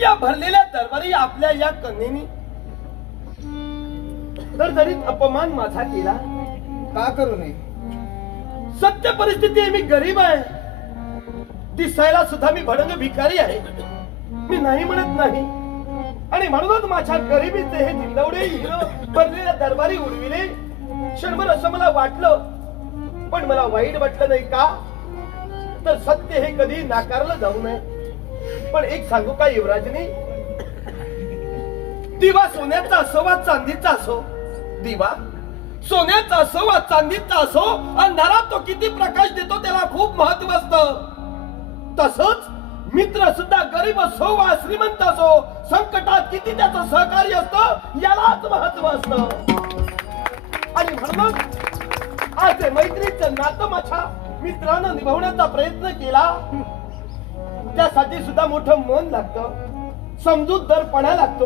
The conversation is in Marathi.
या भरलेल्या दरबारी आपल्या या कन्येनी दरदरीत अपमान माझा केला. का करू नये? सत्य परिस्थिती आहे, मी गरीब आहे. दिसायला सुद्धा मी भडंग भिकारी आहे. मी नाही म्हणत नाही. आणि म्हणूनच माझ्या गरिबीचे हे जिल्लवडे हिरो भरलेल्या दरबारी उडविले. क्षणभर असं मला वाटलं, पण मला वाईट वाटलं नाही. का तर सत्य हे कधी नाकारलं जाऊ नये. पण एक सांगू का युवराजनी, दिवा सोन्याचा असो वा चांदीचा असो, दिवा सोन्याचा असो वा चांदीचा असो, अंधारात तो किती प्रकाश देतो त्याला खूप महत्व असतं. तसंच मित्र सुद्धा गरीब असो वा श्रीमंत असो, संकटात किती त्याचं सहकार्य असतं यालाच महत्व असतं. आणि म्हणून आज मैत्रीचं नातं माझ्या मित्रानं निभावण्याचा प्रयत्न केला. त्यासाठी सुद्धा मोठं मन लागतं, समजूतदारपणा लागतो.